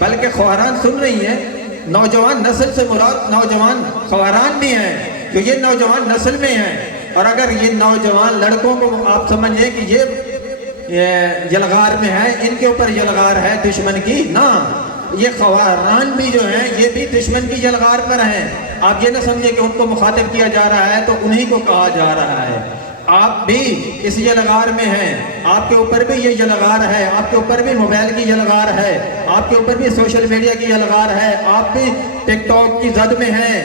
بلکہ خواہران سن رہی ہیں، نوجوان نسل سے مراد نوجوان خواہران بھی ہیں جو یہ نوجوان نسل میں ہیں۔ اور اگر یہ نوجوان لڑکوں کو آپ سمجھیں کہ یہ یلغار میں ہے، ان کے اوپر یلغار ہے دشمن کی، نہ، یہ خواہران بھی جو ہیں یہ بھی دشمن کی یلغار پر ہیں۔ آپ یہ نہ سمجھیں کہ ان کو مخاطب کیا جا رہا ہے تو انہی کو کہا جا رہا ہے، آپ بھی اس یلغار میں ہیں، آپ کے اوپر بھی یہ یلغار ہے، آپ کے اوپر بھی موبائل کی یلغار ہے، آپ کے اوپر بھی سوشل میڈیا کی یلغار ہے، آپ بھی ٹک ٹاک کی زد میں ہیں۔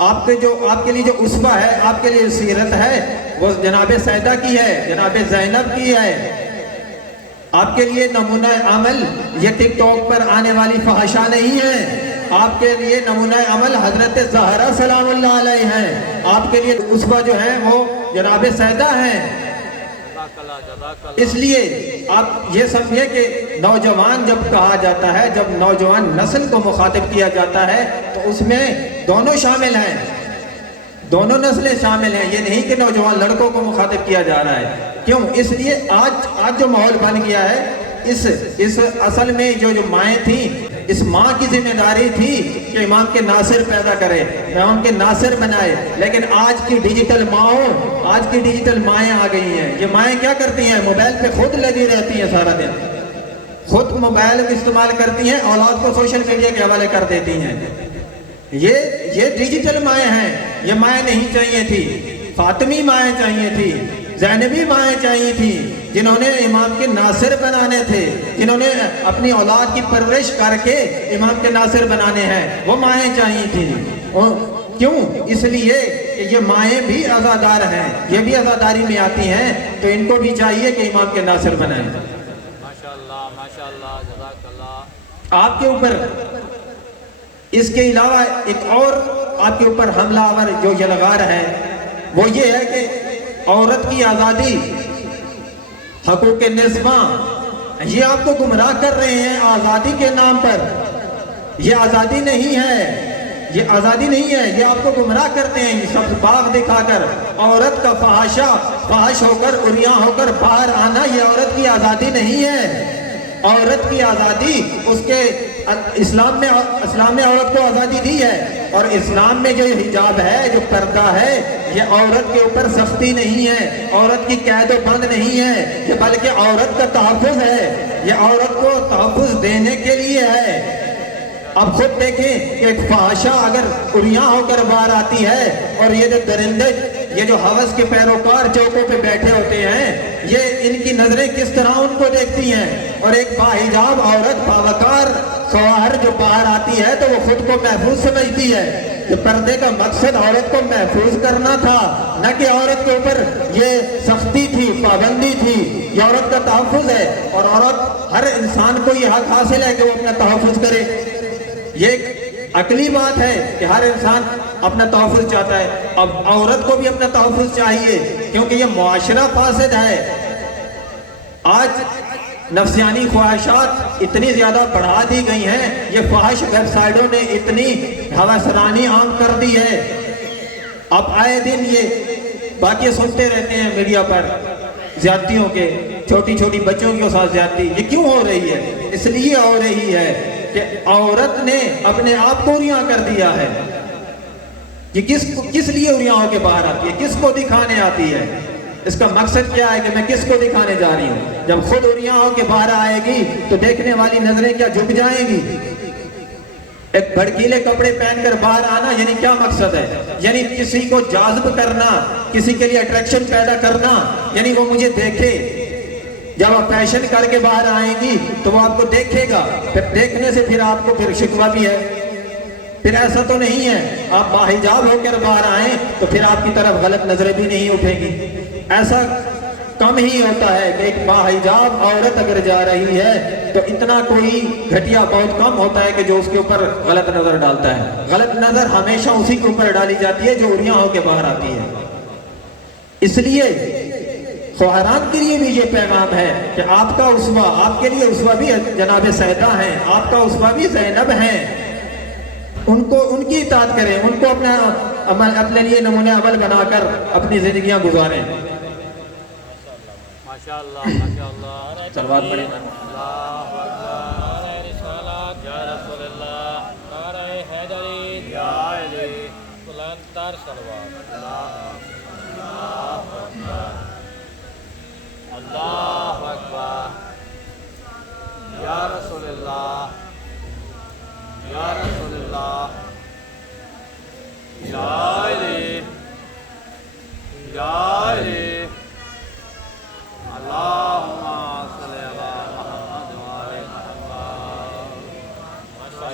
آپ کے لیے جو اسوہ ہے، آپ کے لیے سیرت ہے، وہ جناب سیدہ کی ہے، جناب زینب کی ہے۔ آپ کے لیے نمونہ عمل یہ ٹک ٹاک پر آنے والی فحاشا نہیں ہے، آپ کے لیے نمونہ عمل حضرت زہرا سلام اللہ علیہ ہیں، آپ کے لیے اسوہ جو ہیں وہ جناب سیدہ ہیں۔ اس لیے آپ یہ سمجھیں کہ نوجوان جب کہا جاتا ہے، جب نوجوان نسل کو مخاطب کیا جاتا ہے تو اس میں دونوں شامل ہیں، دونوں نسلیں شامل ہیں، یہ نہیں کہ نوجوان لڑکوں کو مخاطب کیا جا رہا ہے۔ کیوں؟ اس لیے آج جو ماحول بن گیا ہے، اس اصل میں جو مائیں تھیں، اس ماں کی ذمہ داری تھی کہ امام کے ناصر پیدا کرے، امام کے ناصر بنائے، لیکن آج کی ڈیجیٹل مائیں آ گئی ہیں۔ یہ مائیں کیا کرتی ہیں؟ موبائل پہ خود لگی رہتی ہیں، سارا دن خود موبائل استعمال کرتی ہیں، اولاد کو سوشل میڈیا کے حوالے کر دیتی ہیں۔ یہ ڈیجیٹل مائیں ہیں، یہ مائیں نہیں چاہیے تھی، فاطمی مائیں چاہیے تھی، زینبی مائیں چاہیے تھی، جنہوں نے امام کے ناصر بنانے تھے، جنہوں نے اپنی اولاد کی پرورش کر کے امام کے ناصر بنانے ہیں، وہ مائیں چاہیے تھی۔ کیوں؟ اس لیے کہ یہ مائیں بھی عزادار ہیں، یہ بھی عزاداری میں آتی ہیں، تو ان کو بھی چاہیے کہ امام کے ناصر بنائیں۔ ماشاءاللہ ماشاءاللہ جزاک اللہ۔ آپ کے اوپر اس کے علاوہ ایک اور آپ کے اوپر حملہ آور جو یلغار ہے وہ یہ ہے کہ عورت کی آزادی، حقوق نسواں، یہ آپ کو گمراہ کر رہے ہیں آزادی کے نام پر۔ یہ آزادی نہیں ہے، یہ آزادی نہیں ہے، یہ آپ کو گمراہ کرتے ہیں سب باغ دکھا کر۔ عورت کا فحش ہو کر، عریاں ہو کر باہر آنا، یہ عورت کی آزادی نہیں ہے۔ عورت کی آزادی اس کے اسلام نے عورت کو آزادی دی ہے، اور اسلام میں جو حجاب ہے، جو پردہ ہے، یہ عورت کے اوپر سختی نہیں ہے، عورت کی قید و بند نہیں ہے، یہ بلکہ عورت کا تحفظ ہے، یہ عورت کو تحفظ دینے کے لیے ہے۔ اب خود دیکھیں کہ ایک فحاشا اگر عریاں ہو کر باہر آتی ہے، اور یہ جو درندے، یہ جو ہوس کے پیروکار چوکوں پہ بیٹھے ہوتے ہیں، یہ ان کی نظریں کس طرح ان کو دیکھتی ہیں، اور ایک باحجاب عورت، باوقار خواہر جو باہر آتی ہے تو وہ خود کو محفوظ سمجھتی ہے۔ کہ پردے کا مقصد عورت کو محفوظ کرنا تھا، نہ کہ عورت کے اوپر یہ سختی تھی، پابندی تھی۔ یہ عورت کا تحفظ ہے، اور عورت، ہر انسان کو یہ حق حاصل ہے کہ وہ اپنا تحفظ کرے۔ یہ ایک عقلی بات ہے کہ ہر انسان اپنا تحفظ چاہتا ہے۔ اب عورت کو بھی اپنا تحفظ چاہیے، کیونکہ یہ معاشرہ فاسد ہے۔ آج نفسیانی خواہشات اتنی زیادہ بڑھا دی گئی ہیں، یہ فحش ویب سائٹوں نے اتنی ہوسرانی عام کر دی ہے۔ اب آئے دن یہ باتیں سنتے رہتے ہیں میڈیا پر، زیادتیوں کے، چھوٹی چھوٹی بچوں کے ساتھ زیادتی۔ یہ کیوں ہو رہی ہے؟ اس لیے ہو رہی ہے کہ عورت نے اپنے آپ کو عریاں کر دیا ہے۔ یہ کس لیے عریاں ہو کے باہر آتی ہے؟ کس کو دکھانے آتی ہے؟ اس کا مقصد کیا ہے کہ میں کس کو دکھانے جا رہی ہوں؟ جب خود عریاں ہو کے باہر آئے گی تو دیکھنے والی نظریں کیا جھک جائیں گی؟ ایک بھڑکیلے کپڑے پہن کر باہر آنا یعنی کیا مقصد ہے؟ یعنی کسی کو جاذب کرنا، کسی کے لیے اٹریکشن پیدا کرنا، یعنی وہ مجھے دیکھے۔ جب آپ فیشن کر کے باہر آئیں گی تو وہ آپ کو دیکھے گا، پھر دیکھنے سے پھر آپ کو پھر شکوہ بھی ہے۔ پھر ایسا تو نہیں ہے آپ باحجاب ہو کر باہر آئیں تو پھر آپ کی طرف غلط نظریں بھی نہیں اٹھیں گی۔ ایسا کم ہی ہوتا ہے کہ ایک باحجاب عورت اگر جا رہی ہے تو اتنا کوئی گھٹیا بہت کم ہوتا ہے کہ جو اس کے اوپر غلط نظر ڈالتا ہے۔ غلط نظر ہمیشہ اسی کے اوپر ڈالی جاتی ہے جو عریاں ہو کے باہر آتی ہے۔ اس لیے خواہران کے لیے بھی یہ پیغام ہے کہ آپ کا اسوہ، آپ کے لیے اسوہ بھی جناب سیدہ ہیں، آپ کا اسوہ بھی زینب ہیں۔ ان کی اطاعت کریں، ان کو اپنے لیے نمونہ عمل بنا کر اپنی زندگیاں گزاریں۔ ماشاءاللہ ماشاءاللہ صلوات پڑھیں۔